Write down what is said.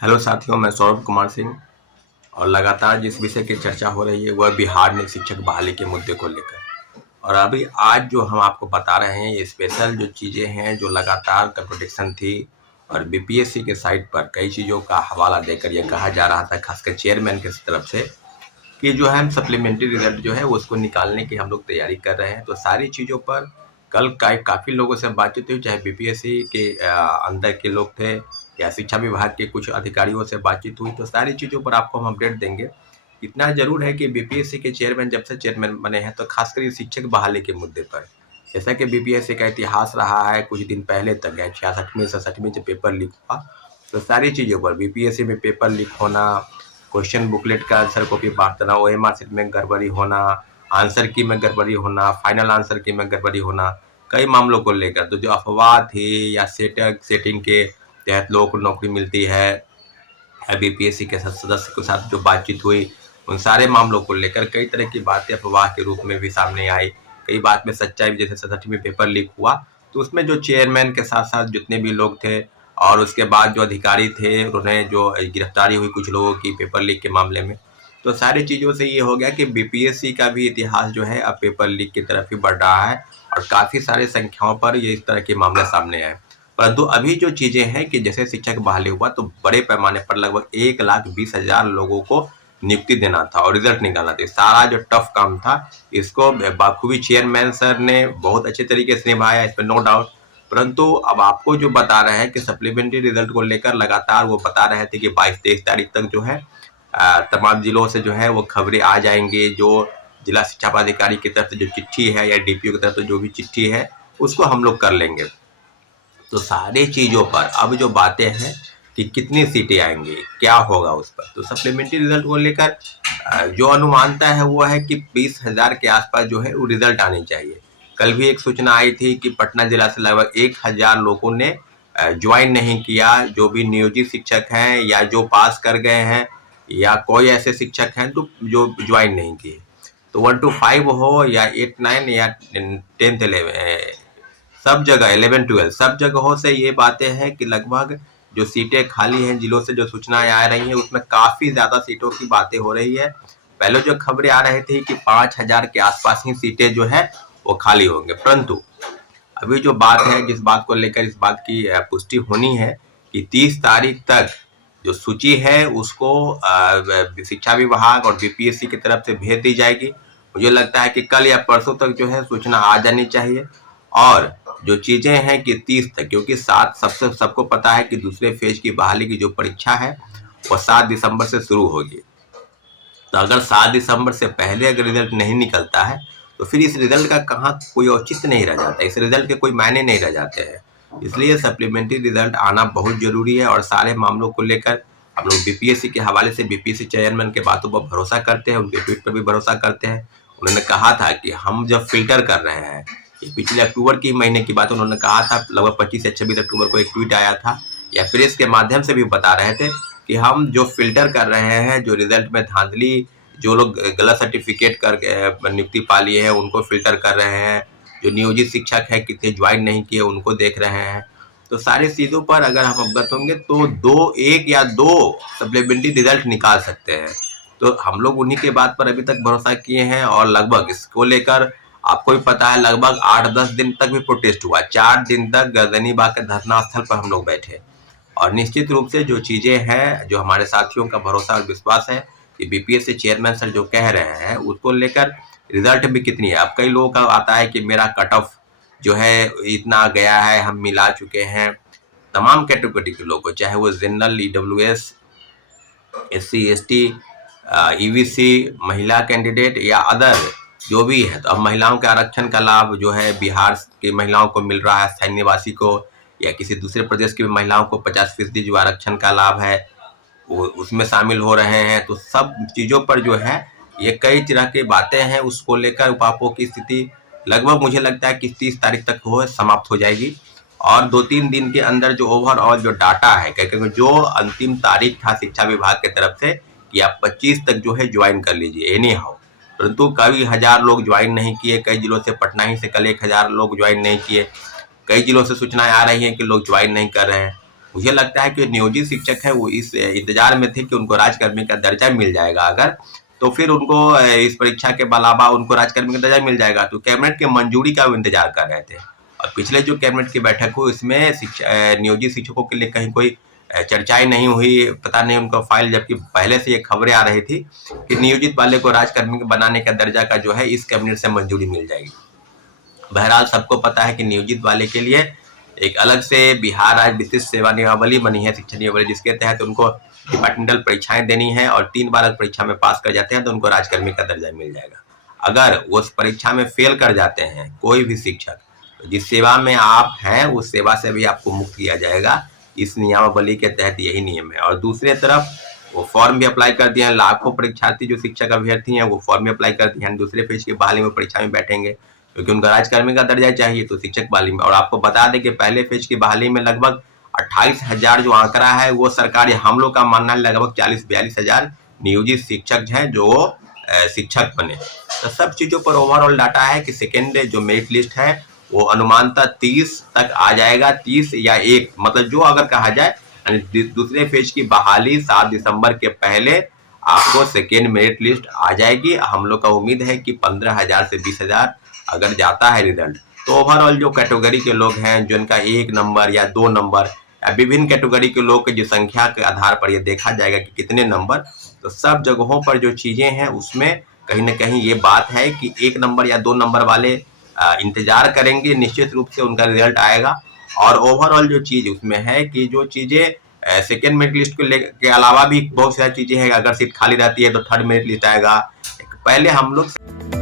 Hello साथियों, मैं सौरभ कुमार सिंह। और लगातार जिस विषय की चर्चा हो रही है वह बिहार में शिक्षक बहाली के मुद्दे को लेकर। और अभी आज जो हम आपको बता रहे हैं ये स्पेशल जो चीज़ें हैं जो लगातार कंट्रोडिक्शन थी। और बीपीएससी के साइट पर कई चीज़ों का हवाला देकर यह कहा जा रहा था, खासकर चेयरमैन की तरफ से, कि जो है हम सप्लीमेंट्री रिजल्ट जो है वो उसको निकालने की हम लोग तैयारी कर रहे हैं। तो सारी चीज़ों पर कल काफ़ी लोगों से बातचीत हुई, चाहे बीपीएससी के अंदर के लोग थे या शिक्षा विभाग के कुछ अधिकारियों से बातचीत हुई। तो सारी चीज़ों पर आपको हम अपडेट देंगे। इतना जरूर है कि बीपीएससी के चेयरमैन जब से चेयरमैन बने हैं तो खासकर ये शिक्षक बहाली के मुद्दे पर, जैसा कि बीपीएससी का इतिहास रहा है, कुछ दिन पहले तक है 66 में जब पेपर लीक हुआ, तो सारी चीज़ों पर बीपीएससी में पेपर लीक होना, क्वेश्चन बुकलेट का आंसर कॉपी बांटना, ओएमआर शीट में गड़बड़ी होना, आंसर की में गड़बड़ी होना, फाइनल आंसर की में गड़बड़ी होना, कई मामलों को लेकर तो जो अफवाह थी या सेटिंग के तहत लोगों को नौकरी मिलती है, बीपीएससी के सदस्य के साथ जो बातचीत हुई, उन सारे मामलों को लेकर कई तरह की बातें अफवाह के रूप में भी सामने आई। कई बात में सच्चाई, जैसे 67 पेपर लीक हुआ तो उसमें जो चेयरमैन के साथ साथ जितने भी लोग थे और उसके बाद जो अधिकारी थे, उन्हें जो गिरफ्तारी हुई कुछ लोगों की पेपर लीक के मामले में। तो सारी चीज़ों से ये हो गया कि बीपीएससी का भी इतिहास जो है अब पेपर लीक की तरफ ही बढ़ रहा है और काफ़ी सारे संख्याओं पर ये इस तरह के मामले सामने आए। परंतु अभी जो चीज़ें हैं कि जैसे शिक्षक बहाली हुआ तो बड़े पैमाने पर लगभग 1,20,000 लोगों को नियुक्ति देना था और रिजल्ट निकालना था। सारा जो टफ काम था इसको बाखूबी चेयरमैन सर ने बहुत अच्छे तरीके से निभाया, इस पर नो डाउट। परंतु अब आपको जो बता रहे हैं कि सप्लीमेंट्री रिजल्ट को लेकर लगातार वो बता रहे थे कि 22-23 तारीख तक जो है तमाम जिलों से जो है वो खबरें आ जाएंगी। जो जिला शिक्षा पदाधिकारी की तरफ से जो चिट्ठी है या डीपीओ की तरफ से जो भी चिट्ठी है उसको हम लोग कर लेंगे। तो सारी चीज़ों पर अब जो बातें हैं कि कितनी सीटें आएंगी, क्या होगा उस पर, तो सप्लीमेंट्री रिजल्ट को लेकर जो अनुमानता है वो है कि 20,000 के आसपास जो है वो रिजल्ट आने चाहिए। कल भी एक सूचना आई थी कि पटना जिला से लगभग 1,000 लोगों ने ज्वाइन नहीं किया, जो भी नियोजित शिक्षक हैं या जो पास कर गए हैं या कोई ऐसे शिक्षक हैं तो जो ज्वाइन नहीं किए। तो 1 to 5 हो या 8-9 या 10th-11 सब जगह 11-12 सब जगहों से ये बातें हैं कि लगभग जो सीटें खाली हैं जिलों से जो सूचनाएं आ रही हैं उसमें काफ़ी ज़्यादा सीटों की बातें हो रही है। पहले जो खबरें आ रही थी कि 5,000 के आसपास ही सीटें जो है वो खाली होंगे, परंतु अभी जो बात है, जिस बात को लेकर इस बात की पुष्टि होनी है कि 30 तारीख तक जो सूची है उसको शिक्षा विभाग और बीपीएससी की तरफ से भेज दी जाएगी। मुझे लगता है कि कल या परसों तक जो है सूचना आ जानी चाहिए। और जो चीज़ें हैं कि 30 तक, क्योंकि 7 सबको पता है कि दूसरे फेज की बहाली की जो परीक्षा है वो 7 दिसंबर से शुरू होगी। तो अगर 7 दिसंबर से पहले अगर रिजल्ट नहीं निकलता है तो फिर इस रिजल्ट का कहाँ कोई औचित्य नहीं रह जाता, इस रिजल्ट के कोई मायने नहीं रह जाते हैं। इसलिए सप्लीमेंट्री रिजल्ट आना बहुत जरूरी है। और सारे मामलों को लेकर हम लोग बीपीएससी के हवाले से बीपीएससी चेयरमैन के बातों पर भरोसा करते हैं, उनके ट्वीट पर भी भरोसा करते हैं। उन्होंने कहा था कि हम जब फिल्टर कर रहे हैं, ये पिछले अक्टूबर की महीने की बात उन्होंने कहा था, लगभग 25 या 26 अक्टूबर को एक ट्वीट आया था या प्रेस के माध्यम से भी बता रहे थे कि हम जो फिल्टर कर रहे हैं, जो रिजल्ट में धांधली, जो लोग गलत सर्टिफिकेट कर नियुक्ति पा लिए हैं उनको फिल्टर कर रहे हैं, जो नियोजित शिक्षक है कितने ज्वाइन नहीं किए उनको देख रहे हैं। तो सारी चीज़ों पर अगर हम अवगत होंगे तो एक या दो सप्लीमेंट्री रिजल्ट निकाल सकते हैं। तो हम लोग उन्हीं के बात पर अभी तक भरोसा किए हैं और लगभग इसको लेकर आपको भी पता है लगभग 8-10 दिन तक भी प्रोटेस्ट हुआ, 4 दिन तक गर्दनी बाग के धरना स्थल पर हम लोग बैठे। और निश्चित रूप से जो चीज़ें हैं, जो हमारे साथियों का भरोसा और विश्वास है कि बीपीएससी चेयरमैन सर जो कह रहे हैं उसको लेकर रिजल्ट भी कितनी है। अब कई लोगों का आता है कि मेरा कट ऑफ जो है इतना गया है, हम मिला चुके हैं तमाम कैटेगरी के लोगों को, चाहे वो general, EWS, SC ST, EVC, महिला कैंडिडेट या अदर जो भी है। तो अब महिलाओं के आरक्षण का लाभ जो है बिहार की महिलाओं को मिल रहा है, स्थायी निवासी को या किसी दूसरे प्रदेश की महिलाओं को 50% जो आरक्षण का लाभ है वो उसमें शामिल हो रहे हैं। तो सब चीज़ों पर जो है ये कई तरह की बातें हैं, उसको लेकर उपापों की स्थिति लगभग मुझे लगता है कि 30 तारीख तक वो समाप्त हो जाएगी। और 2-3 दिन के अंदर जो ओवरऑल जो डाटा है, क्योंकि जो अंतिम तारीख था शिक्षा विभाग की तरफ से कि आप 25 तक जो है ज्वाइन कर लीजिए एनी हाउ, परंतु कई हजार लोग ज्वाइन नहीं किए। कई जिलों से, पटना ही से कल 1,000 लोग ज्वाइन नहीं किए। कई जिलों से सूचनाएं आ रही हैं कि लोग ज्वाइन नहीं कर रहे हैं। मुझे लगता है कि नियोजित शिक्षक है वो इस इंतजार में थे कि उनको राजकर्मी का दर्जा मिल जाएगा अगर, तो फिर उनको इस परीक्षा के अलावा उनको राजकर्मी का दर्जा मिल जाएगा, तो कैबिनेट के मंजूरी का वो इंतजार कर रहे थे। और पिछले जो कैबिनेट की बैठक हुई उसमें नियोजित शिक्षकों के लिए कहीं कोई चर्चाएं नहीं हुई, पता नहीं उनका फाइल, जबकि पहले से ये खबरें आ रही थी कि नियोजित वाले को राजकर्मी बनाने का दर्जा का जो है इस कैबिनेट से मंजूरी मिल जाएगी। बहरहाल सबको पता है कि नियोजित वाले के लिए एक अलग से बिहार राज्य विशिष्ट सेवा नियमावली बनी है, शिक्षा नियमावली, जिसके तहत उनको डिपार्टमेंटल परीक्षाएं देनी है और 3 बार अगर परीक्षा में पास कर जाते हैं तो उनको राजकर्मी का दर्जा मिल जाएगा। अगर वो उस परीक्षा में फेल कर जाते हैं कोई भी शिक्षक, तो जिस सेवा में आप हैं उस सेवा से भी आपको मुक्त किया जाएगा। इस नियमावली के तहत यही नियम है। और दूसरी तरफ वो फॉर्म भी अप्लाई कर दिए हैं, लाखों परीक्षार्थी जो शिक्षक अभ्यर्थी हैं वो फॉर्म भी अप्लाई कर दिए हैं, दूसरे फेज की बहाली में परीक्षा में बैठेंगे क्योंकि उनका राजकर्मी का दर्जा चाहिए, तो शिक्षक बहाली में। और आपको बता दें कि पहले फेज की बहाली में लगभग 28,000 जो आंकड़ा है वो सरकारी, हम लोग का मानना है लगभग 40-42,000 नियोजित शिक्षक हैं जो शिक्षक बने। तो सब चीजों पर ओवरऑल डाटा है कि सेकेंड जो मेरिट लिस्ट है वो अनुमानतः 30 तक आ जाएगा, 30 या 1, मतलब जो अगर कहा जाए दूसरे फेज की बहाली 7 दिसंबर के पहले आपको सेकेंड मेरिट लिस्ट आ जाएगी। हम लोग का उम्मीद है कि 15,000 से 20,000 अगर जाता है रिजल्ट, तो ओवरऑल जो कैटेगरी के लोग हैं जिनका 1 नंबर या 2 नंबर या विभिन्न कैटेगरी के लोग की जो संख्या के आधार पर ये देखा जाएगा कि कितने नंबर, तो सब जगहों पर जो चीजें हैं उसमें कहीं ना कहीं ये बात है कि 1 नंबर या 2 नंबर वाले इंतजार करेंगे, निश्चित रूप से उनका रिजल्ट आएगा। और ओवरऑल जो चीज उसमें है कि जो चीजें सेकेंड मेरिट लिस्ट के अलावा भी बहुत सारी चीजें हैं, अगर सीट खाली रहती है तो थर्ड मेरिट लिस्ट आएगा। पहले हम लोग